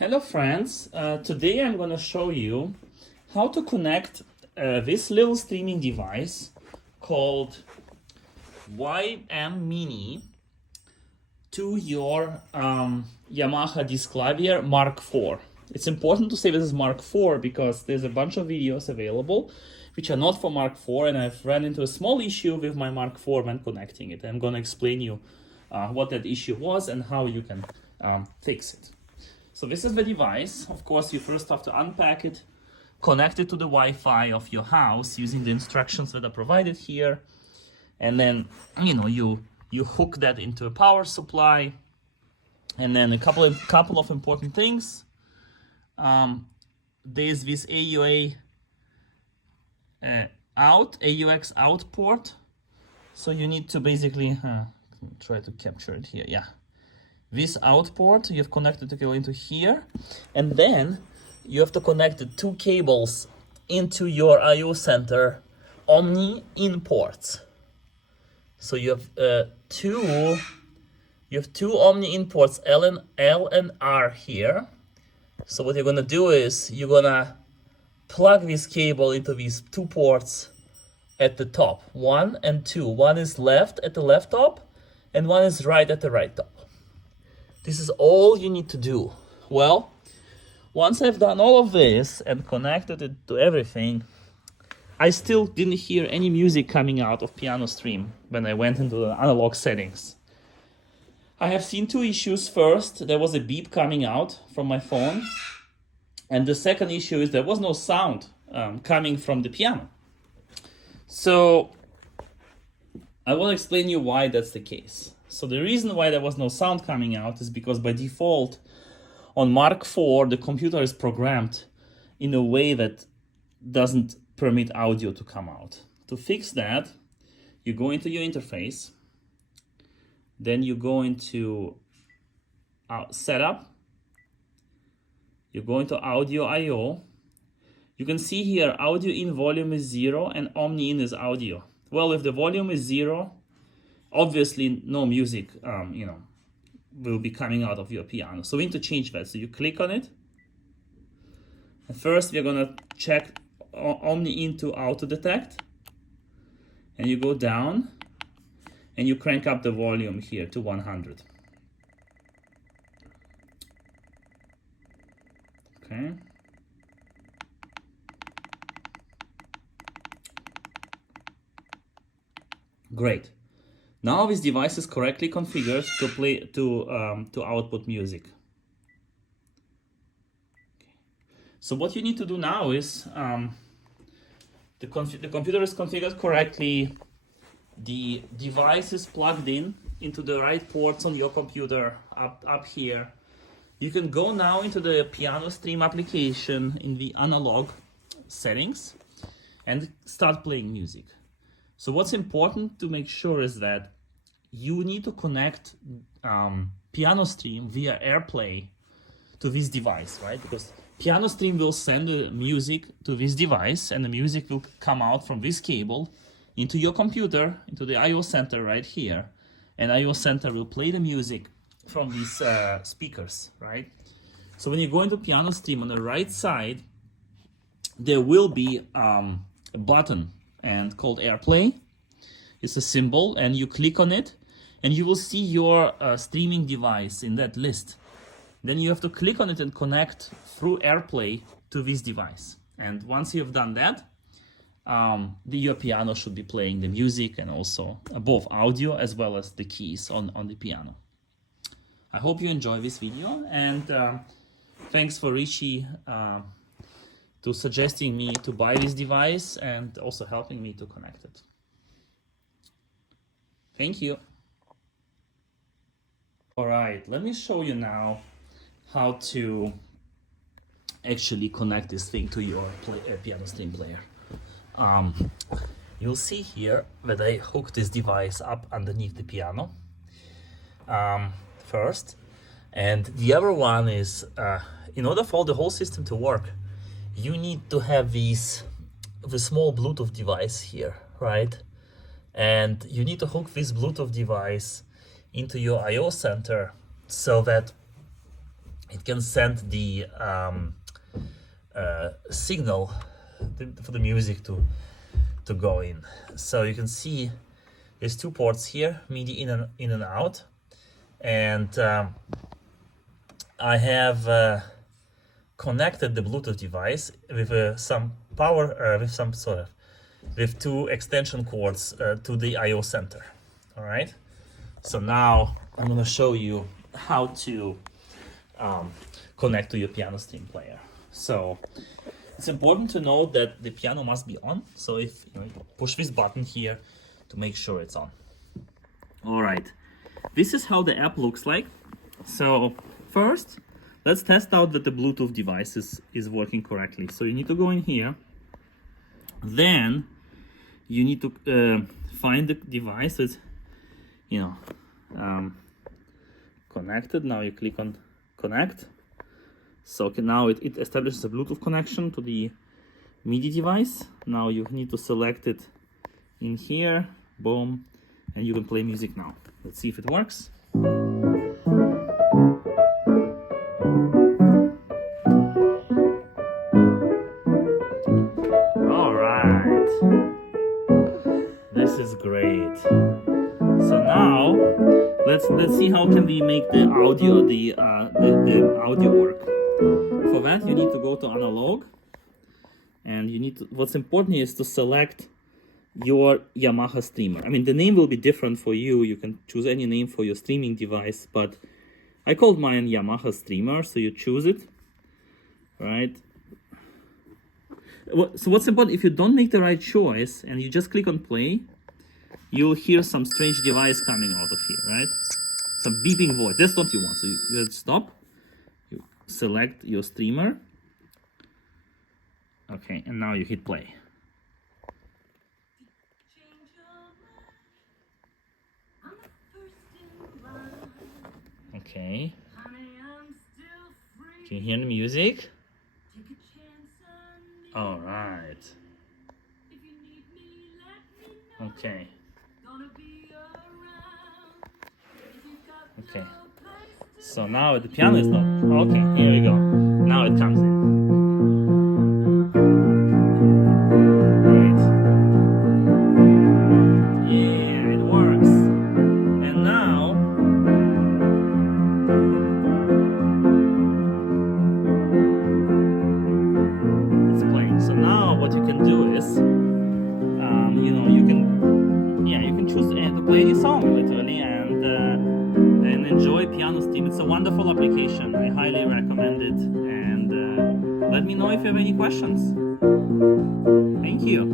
Hello friends, today I'm going to show you how to connect this little streaming device called YM Mini to your Yamaha Disklavier Mark4. It's important to say this is Mark4 because there's a bunch of videos available which are not for Mark4, and I've run into a small issue with my Mark4 when connecting it. I'm going to explain you what that issue was and how you can fix it. So this is the device. Of course, you first have to unpack it, connect it to the Wi-Fi of your house using the instructions that are provided here, and then you hook that into a power supply. And then a couple of important things. There's this AUX out port. So you need to basically try to capture it here. Yeah. This out port you've connected to go into here, and then you have to connect the two cables into your I/O center Omni in ports. So you have two Omni in ports L and R here. So what you're gonna do is you're gonna plug this cable into these two ports at the top, 1 and 2. One is left at the left top, and one is right at the right top. This is all you need to do. Well, once I've done all of this and connected it to everything, I still didn't hear any music coming out of Pianostream when I went into the analog settings. I have seen two issues. First, there was a beep coming out from my phone. And the second issue is there was no sound coming from the piano. So I will explain you why that's the case. So the reason why there was no sound coming out is because by default on Mark IV, the computer is programmed in a way that doesn't permit audio to come out. To fix that, you go into your interface, then you go into setup, you go into audio I/O. You can see here audio in volume is 0 and Omni in is audio. Well, if the volume is 0, obviously no music will be coming out of your piano. So we need to change that. So you click on it. And first we're gonna check Omni in to auto detect. And you go down and you crank up the volume here to 100. Okay. Great. Now this device is correctly configured to play to output music. So what you need to do now is the computer is configured correctly. The device is plugged into the right ports on your computer up here. You can go now into the Pianostream application in the analog settings and start playing music. So what's important to make sure is that you need to connect Pianostream via AirPlay to this device, right? Because Pianostream will send the music to this device, and the music will come out from this cable into your computer, into the I/O center right here. And I/O center will play the music from these speakers, right? So when you go into Pianostream, on the right side, there will be a button and called AirPlay. It's a symbol, and you click on it, and you will see your streaming device in that list. Then you have to click on it and connect through AirPlay to this device. And once you have done that, your piano should be playing the music and also both audio as well as the keys on the piano. I hope you enjoy this video, and thanks for Richie to suggesting me to buy this device and also helping me to connect it. Thank you. All right, let me show you now how to actually connect this thing to your Pianostream player. You'll see here that I hooked this device up underneath the piano first, and the other one is in order for the whole system to work, you need to have the small Bluetooth device here, right? And you need to hook this Bluetooth device into your I/O center so that it can send the signal for the music to go in. So you can see there's two ports here, MIDI in and out, and I have connected the Bluetooth device with some power, with two extension cords to the I/O center. All right. So now I'm gonna show you how to connect to your Pianostream player. So it's important to know that the piano must be on. So if you push this button here to make sure it's on. All right, this is how the app looks like. So first, let's test out that the Bluetooth device is working correctly. So you need to go in here. Then you need to find the device that's, connected. Now you click on connect. So now it establishes a Bluetooth connection to the MIDI device. Now you need to select it in here, boom, and you can play music now. Let's see if it works. All right, this is great. So now let's see how can we make the audio the audio work. For that you need to go to analog, and you need to, what's important is to select your Yamaha streamer. I mean, the name will be different for you. You can choose any name for your streaming device, but I called mine Yamaha streamer, so you choose it, right? So what's important, if you don't make the right choice and you just click on play, you'll hear some strange device coming out of here, right? Some beeping voice. That's what you want. So you stop, you select your streamer. Okay, and now you hit play. Okay. Can you hear the music? All right. Okay. Okay. So now the piano is not. Okay, here we go. Now it comes in. Great. Yeah, it works. And now it's playing. So now what you can do is, you can choose to play any song literally and enjoy Pianostream. It's a wonderful application. I highly recommend it. And let me know if you have any questions. Thank you.